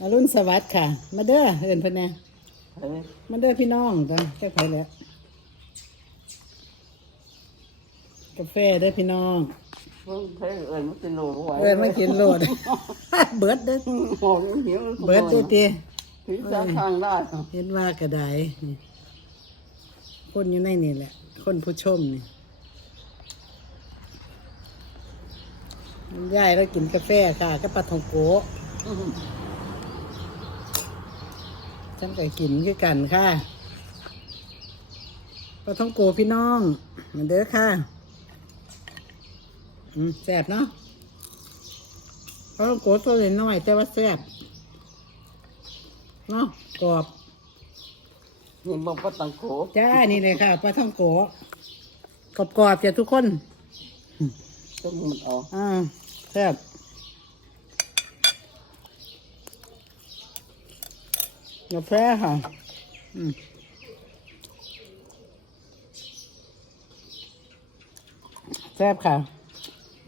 อรุณสวัสดิ์ค่ะ มาเด้อเอินเพิ่นแหน่เฮ้ยมาเด้อพี่น้องจ้ะแค่ไผแล้ว กาแฟเด้อพี่น้อง เพิ่งเคยเอิญมันกินโลไว้เอินมากินโลด เบิดเด้อโอ้ยหิวเบิดเด้อติผีสางทางได้เห็นว่ากระไดนี่คนอยู่ในนี่แหละ คนผู้ชมนี่ยายแล้วกินกาแฟค่ะกับปลาทองโกะ ฉันก็กินคือกันค่ะปลาทองโกะพี่น้องมาเด้อค่ะอืมแซ่บเนาะปลาทองโกะตัวเล็กน้อยแต่ว่าแซ่บเนาะกรอบเห็นบอกว่าตังโขจ้านี่เลยค่ะปลาท่องโกะกรอบๆจ้ะทุกคนต้มมันออกอ่าแซ่บ กาแฟค่ะอืมแซ่บค่ะ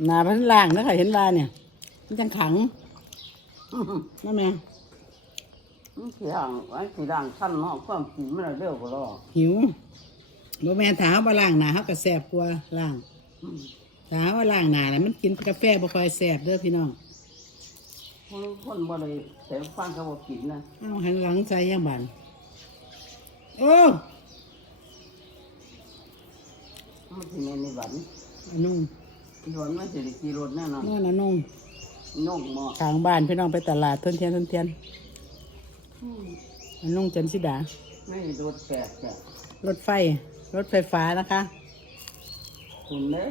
หนาพันล่างนะค่ะเห็นว่าเนี่ย มันจังขังนั่นแม่มันสีด่างไอ้สีด่างขั้นเนาะความสีมันเร็วกว่าเราหิวบ่แม่นถามว่าล่างหนาเขาก็แซ่บกว่าล่างถามว่าล่างหนาแล้วมันกินกาแฟบ่ค่อยแซ่บเด้อพี่น้อง คนคนบ่ได้แต่ฟังเขาบอกกินนะเอาหันหลังใจยังบานโอ้มันสิแม่นในบันอันนุ่งอีวันมันสิได้ขี่รถแน่นอนนั่นน่ะนุ่งนกหมอทางบ้านพี่น้องไปตลาดทนเทียนทนเทียนอันนุ่งจันสิดา ไม่รถแปดจ้ะรถไฟ รถไฟฟ้านะคะ คุณเด้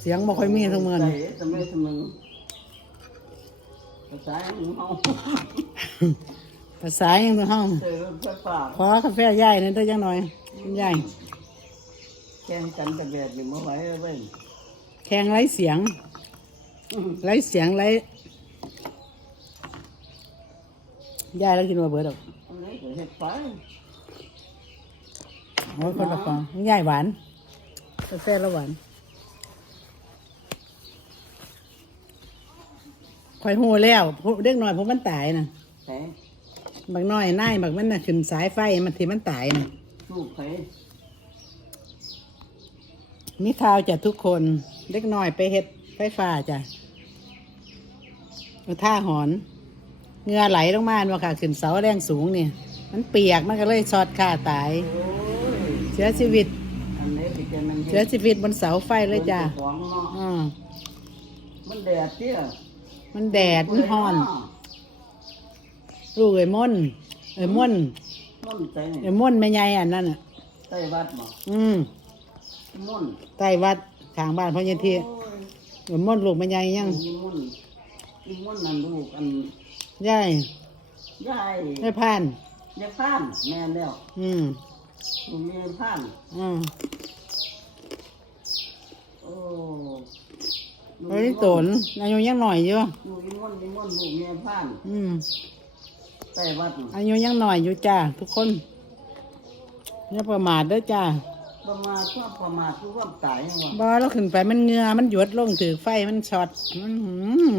เสียงบ่ค่อยมีทั้งเมือนใจจะไม่ทำมึง ภาษาของเฮาภาษายังตัวห้องเจอรถไฟฟ้าขอกาแฟย่ายหนี่อยได้ยังหน่อยคุณยายแข่งกันกับแบบอยู่เมื่อไหร่เว้ยแข่งไร้เสียงไร้เสียงไร้ย่ายแล้วกินมาเบิดดอกอันนี้ก็เฮ็ดไปโอ้ยคนละฟองย่ายหวานกาแฟละหวาน ข่อยหูแล้วผู้เด็กน้อยผมมันตายนะแต่บักน้อยนายบักมันน่ะขึ้นสายไฟมันที่มันตายนะลูกใครมีข่าวจากทุกคนเด็กน้อยไปเฮ็ดไฟฟ้าจ้ะเอาท่าหอนเหงื่อไหลลงมาว่าค่ะ ขึ้นเสาแรงสูงเนี่ย มันเปียกมันก็เลยช็อตขาตายโอ้ยเสียชีวิต อันนี้ที่แกมันเสียชีวิตบนเสาไฟเลยจ้ะของเนาะอ่ามันแดดเตี้ย มันแดดมันฮ้อน ลูกเอ้ยม่อนเอ้ยม่อนม่อนใจเอ้ยม่อนแม่ใหญ่อันนั้นอะใต้วัดบ่อืมม่อนใต้วัดทางบ้านพ่อเยทีโอ้ยเอ้ยม่อนลูกแม่ใหญ่ยังอีม่อนอีม่อนนั่นลูกอันยายยายไม่ผ่านยายพานแม่นแล้ว อืมลูกแม่พานอืมโอ้ เฮ้ยโตนอายุยังหน่อยอยู่ลูกอีม่อนอีม่อนลูกแม่พานอืมใต้วัดน่ะอายุยังหน่อยอยู่จ้าทุกคนอย่าประมาทเด้อจ้าประมาทความประมาทคือความตายยังวะบ่เราขึ้นไปมันเหงือมันหยดลงถือไฟมันช็อตมันหืม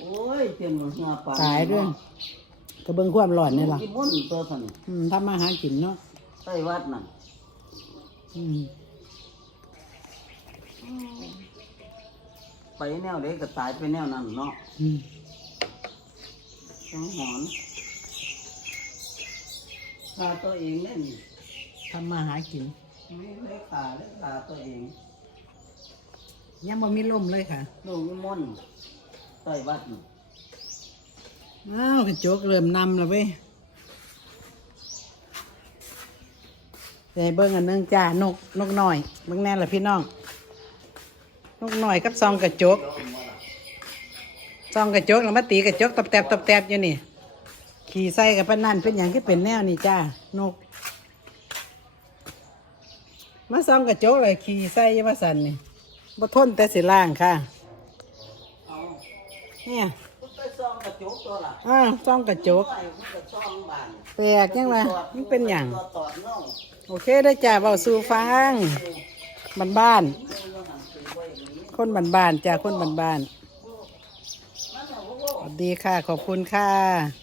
โอ้ยเพียนหมดงาปลาตายด้วยกระเบื้องความร้อนนี่ล่ะอีม่อนตัวท่านอืมทำมาหากินเนาะใต้วัดน่ะอืม ไปแนวเด็กก็ตายไปแนวนั้นเนาะอืมจังหอนขาตัวเองเล่นทำมาหากินไม่ได้ขาเลยขาตัวเองยังบ่มีลมเลยค่ะลูกนิมนต์ใต้วัดน่ะอ้าวกระจกเริ่มนำแล้วเว้ยแต่เบิ่งอันหนึงจ้านกนกหน่อยเบิ่งแน่ละพี่น้อง นกหน่อยกับซองกระจกซองกระจกแล้วมาตีกระจกตบแตบตบแตบอยู่นี่ ขี่ใส่กับปานนั่นเป็นอย่างที่เป็นแนวนี่จ้านก มาซองกระจกเลยขี่ใส่อยว่าสันนี่บ่ทนแต่สิล่างค่ะเอาเนี่ยคุณไปซองกระจกตัวละอ้าวซองกระจกน้อยคุณก็ซองบานแปลกยังไงมันเป็นอย่างตัวตอดน่องโอเคได้อจ้าเบาสู่ฟังบ้านบ้าน คนบ้านบ้านๆจ้าคนบ้านบ้านมันเอาสวัสดีค่ะ ขอบคุณค่ะ